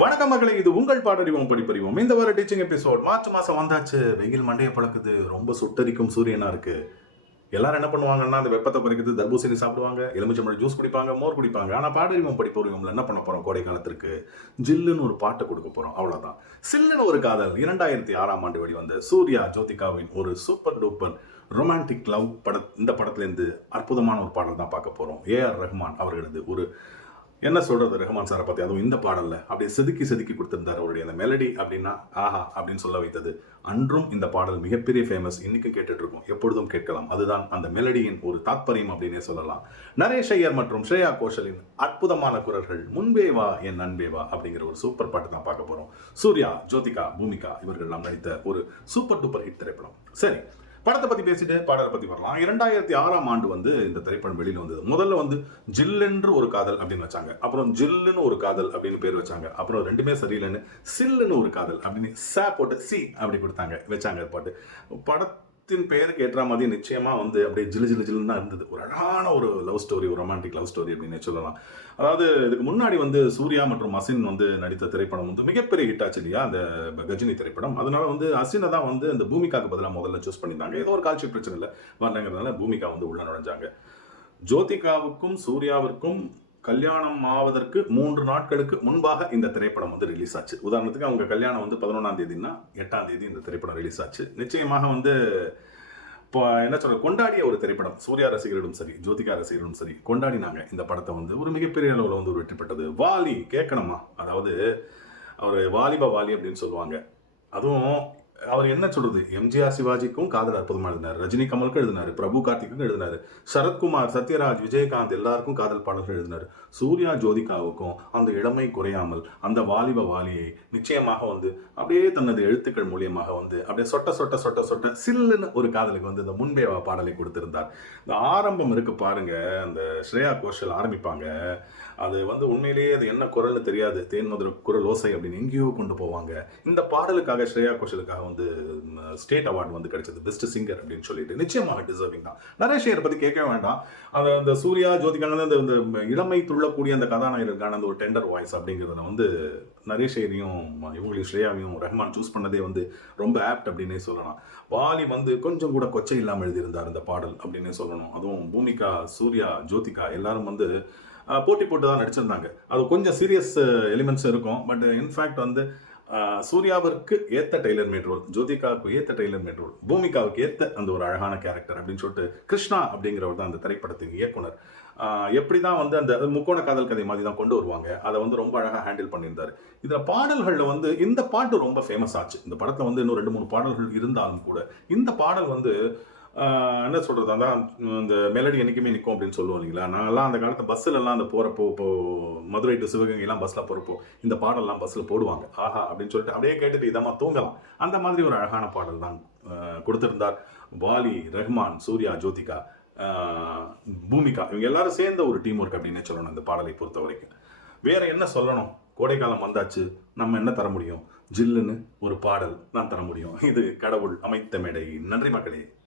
வணக்கம் மக்களை, இது உங்கள் பாடறிவோம் படிப்பறிவோம். இந்த வார டீச்சிங் எபிசோட். மார்ச் மாசம் வந்தாச்சு. வெயில் மண்டையை பழக்குது. ரொம்ப சுட்டரிக்கும் சூரியனா இருக்கு. எல்லாரும் என்ன பண்ணுவாங்கன்னா, அந்த வெப்பத்தை குறைக்கிறது தர்பூசணி சாப்பிடுவாங்க, எலுமிச்சம்பழம் ஜூஸ் குடிப்பாங்க, மோர் குடிப்பாங்க. ஆனா பாடறிவோம் படிப்பறிவோம்ல என்ன பண்ண போறோம்? கோடை காலத்திற்கு ஜில்லுன்னு ஒரு பாட்டை கொடுக்க போறோம். அவ்வளவுதான். சில்லுன்னு ஒரு காதல் 2006ஆம் ஆண்டு வெளிவந்த சூர்யா ஜோதிகாவின் ஒரு சூப்பர் டூப்பர் ரொமான்டிக் லவ் இந்த படத்திலேருந்து அற்புதமான ஒரு பாடல் தான் பார்க்க போறோம். ஏஆர் ரஹ்மான் அவர்களது ஒரு என்ன சொல்றது ரஹ்மான் சாரை பத்தி, அதுவும் இந்த பாடல்ல அப்படியே செதுக்கி கொடுத்திருந்தார். அவருடைய அந்த மெலடி அப்படின்னா ஆஹா அப்படின்னு சொல்ல வைத்தது. அன்றும் இந்த பாடல் மிகப்பெரிய ஃபேமஸ். இன்னைக்கும் கேட்டுட்டு இருக்கோம், எப்பொழுதும் கேட்கலாம். அதுதான் அந்த மெலடியின் ஒரு தாத்பரியம் அப்படின்னே சொல்லலாம். நரேஷ் ஐயர் மற்றும் ஸ்ரேயா கோஷலின் அற்புதமான குரல்கள். முன்பே வா என் அன்பே வா அப்படிங்கிற ஒரு சூப்பர் பாட்டு தான் பார்க்க போறோம். சூர்யா, ஜோதிகா, பூமிகா இவர்கள் எல்லாம் நடித்த ஒரு சூப்பர் டூப்பர் ஹிட் திரைப்படம். சரி, படத்தை பத்தி பேசிட்டு பாடலை பத்தி வரலாம். 2006ஆம் ஆண்டு இந்த திரைப்படம் வெளியில வந்தது. முதல்ல ஜில்லென்று ஒரு காதல் அப்படின்னு வச்சாங்க. அப்புறம் ஜில்லுன்னு ஒரு காதல் அப்படின்னு பேர் வச்சாங்க. அப்புறம் ரெண்டுமே சரியில்லைன்னு சில்லுன்னு ஒரு காதல் அப்படின்னு போட்டு சி அப்படி வச்சாங்க பாட்டு. படத்தின் பெயருக்கு ஏற்ற மாதிரி நிச்சயமா அப்படியே ஜில்லுன்னு தான் இருந்தது. ஒரு அழகான ஒரு லவ் ஸ்டோரி, ஒரு ரொமான்டிக் லவ் ஸ்டோரி அப்படின்னு சொல்லலாம். அதாவது இதுக்கு முன்னாடி சூர்யா மற்றும் அசின் நடித்த திரைப்படம் மிகப்பெரிய ஹிட் ஆச்சு இல்லையா, அந்த கஜினி திரைப்படம். அதனால அசினை தான் அந்த பூமிகாக்கு பதிலாக முதல்ல சூஸ் பண்ணியிருந்தாங்க. ஏதோ ஒரு காட்சி பிரச்சனை இல்லை வரலங்கிறதுனால பூமிகா உள்ள நுழைஞ்சாங்க. ஜோதிகாவுக்கும் சூர்யாவிற்கும் கல்யாணம் ஆவதற்கு 3 நாட்களுக்கு முன்பாக இந்த திரைப்படம் ரிலீஸ் ஆச்சு. உதாரணத்துக்கு அவங்க கல்யாணம் 11ஆம் தேதினா 8ஆம் தேதி இந்த திரைப்படம் ரிலீஸ் ஆச்சு. நிச்சயமாக இப்போ என்ன சொல்ற கொண்டாடிய ஒரு திரைப்படம். சூர்யா ரசிகர்களும் சரி, ஜோதிகா ரசிகர்களும் சரி கொண்டாடினாங்க இந்த படத்தை. ஒரு மிகப்பெரிய அளவில் ஒரு வெற்றி பெற்றது. வாலி கேட்கணுமா, அதாவது அவர் வாலிப வாலி அப்படின்னு சொல்லுவாங்க. அதுவும் அவர் என்ன சொல்றது, எம்ஜிஆர் சிவாஜிக்கும் காதல் அற்புதமா எழுதினார், ரஜினி கமலுக்கும் எழுதினாரு, பிரபு கார்த்திக்கும் எழுதினாரு, சரத்குமார், சத்யராஜ், விஜயகாந்த் எல்லாருக்கும் காதல் பாடல்கள் எழுதினாரு. சூர்யா ஜோதிகாவுக்கும் அந்த இளமை குறையாமல் அந்த வாலிப வாலியை நிச்சயமாக அப்படியே தனது எழுத்துக்கள் மூலியமாக அப்படியே சொட்ட சில்லுன்னு ஒரு காதலுக்கு இந்த முன்பேவா பாடலை கொடுத்திருந்தார். இந்த ஆரம்பம் இருக்கு பாருங்க, அந்த ஸ்ரேயா கோஷல் ஆரம்பிப்பாங்க. அது உண்மையிலேயே அது என்ன குரல்னு தெரியாது, தேன் மதுர குரல் ஓசை அப்படின்னு எங்கேயோ கொண்டு போவாங்க. இந்த பாடலுக்காக ஸ்ரேயா கோஷலுக்காக ஸ்டேட் அவார்டு கிடைச்சது, பெஸ்ட் சிங்கர் அப்படின்னு சொல்லிட்டு. நிச்சயமாக டிசர்விங் தான். நரேஷ் ஐயர் பத்தி கேட்க வேண்டாம். அந்த சூர்யா ஜோதிகா அந்த இளமை துள்ளக்கூடிய அந்த கதாநாயகருக்கான அந்த ஒரு டெண்டர் வாய்ஸ் அப்படிங்கிறத நரேஷ் ஐயரையும் இவங்களையும் ஸ்ரேயாவையும் ரஹ்மான் சூஸ் பண்ணதே ரொம்ப ஆப்ட் அப்படின்னே சொல்லலாம். வாலி கொஞ்சம் கூட கொச்சை இல்லாமல் எழுதியிருந்தார் இந்த பாடல் அப்படின்னே சொல்லணும். அதுவும் பூமிகா, சூர்யா, ஜோதிகா எல்லாரும் போட்டி போட்டு தான் நடிச்சிருந்தாங்க. அது கொஞ்சம் சீரியஸ் எலிமெண்ட்ஸ் இருக்கும். பட் இன்ஃபேக்ட் சூர்யாவிற்கு ஏத்த டெய்லர் மேட் ரோல், ஜோதிகாவுக்கு ஏத்த டெய்லர் மேட் ரோல், பூமிகாவுக்கு ஏத்த அந்த ஒரு அழகான கேரக்டர் அப்படின்னு சொல்லிட்டு கிருஷ்ணா அப்படிங்கிறவர் தான் அந்த திரைப்படத்தின் இயக்குனர். எப்படிதான் அந்த முக்கோண காதல் கதை மாதிரி தான் கொண்டு வருவாங்க. அதை ரொம்ப அழகாக ஹேண்டில் பண்ணியிருந்தாரு. இதுல பாடல்கள்ல இந்த பாட்டு ரொம்ப ஃபேமஸ் ஆச்சு. இந்த படத்துல இன்னும் 2-3 பாடல்கள் இருந்தாலும் கூட இந்த பாடல் என்ன சொல்றது, அதான் இந்த மெலடி என்னைக்குமே நிற்கும் அப்படின்னு சொல்லுவோம் இல்லைங்களா. நாங்கெல்லாம் அந்த காலத்து பஸ்ஸில் எல்லாம் போறப்போ, இப்போ மதுரை டு சிவகங்கை எல்லாம் பஸ்ல போறப்போ இந்த பாடல்லாம் பஸ்ல போடுவாங்க. ஆஹா அப்படின்னு சொல்லிட்டு அப்படியே கேட்டுட்டு இதமா தூங்கலாம். அந்த மாதிரி ஒரு அழகான பாடல் தான் கொடுத்திருந்தார் வாலி, ரஹ்மான், சூர்யா, ஜோதிகா, பூமிகா இவங்க எல்லாரும் சேர்ந்த ஒரு டீம் ஒர்க் அப்படின்னு சொல்லணும் இந்த பாடலை பொறுத்த வரைக்கும். வேற என்ன சொல்லணும், கோடைக்காலம் வந்தாச்சு, நம்ம என்ன தர முடியும்? ஜில்லுன்னு ஒரு பாடல் தான் தர முடியும். இது கடவுள் அமைத்த மேடை. நன்றி மக்களே.